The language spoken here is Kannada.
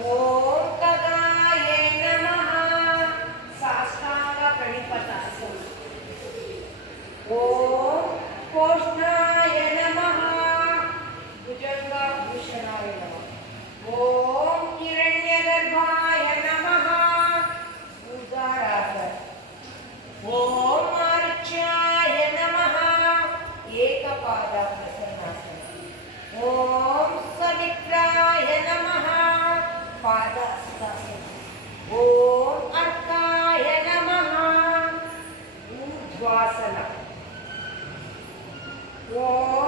ಓಂ ಖಗಾಯ ನಮಃ ಸಾಷ್ಟಾಂಗ ಪ್ರಣಿಪತಾಸನ. ಓಂ ಕೋಷ್ಣಾಯ ನಮಃ ಭುಜಂಗಭೂಷಣಾಯ ನಮಃ. ಓಂ ಹಿರಣ್ಯಗರ್ಭಾಯ ನಮಃ ಉದಾರಾಧನ. ಓಂ ಮಾರುಚ್ಯಾಯ ನಮಃ ಏಕಪಾದ ಪ್ರಸನ್ನಾಸನ. ಓಂ ಸವಿತ್ರಾಯ ನಮಃ ಪಾದಹಸ್ತಾಸನ. ಓಂ ಅರ್ಕಾಯ ನಮಃ ಊರ್ಧ್ವಾಸನ. ಓಂ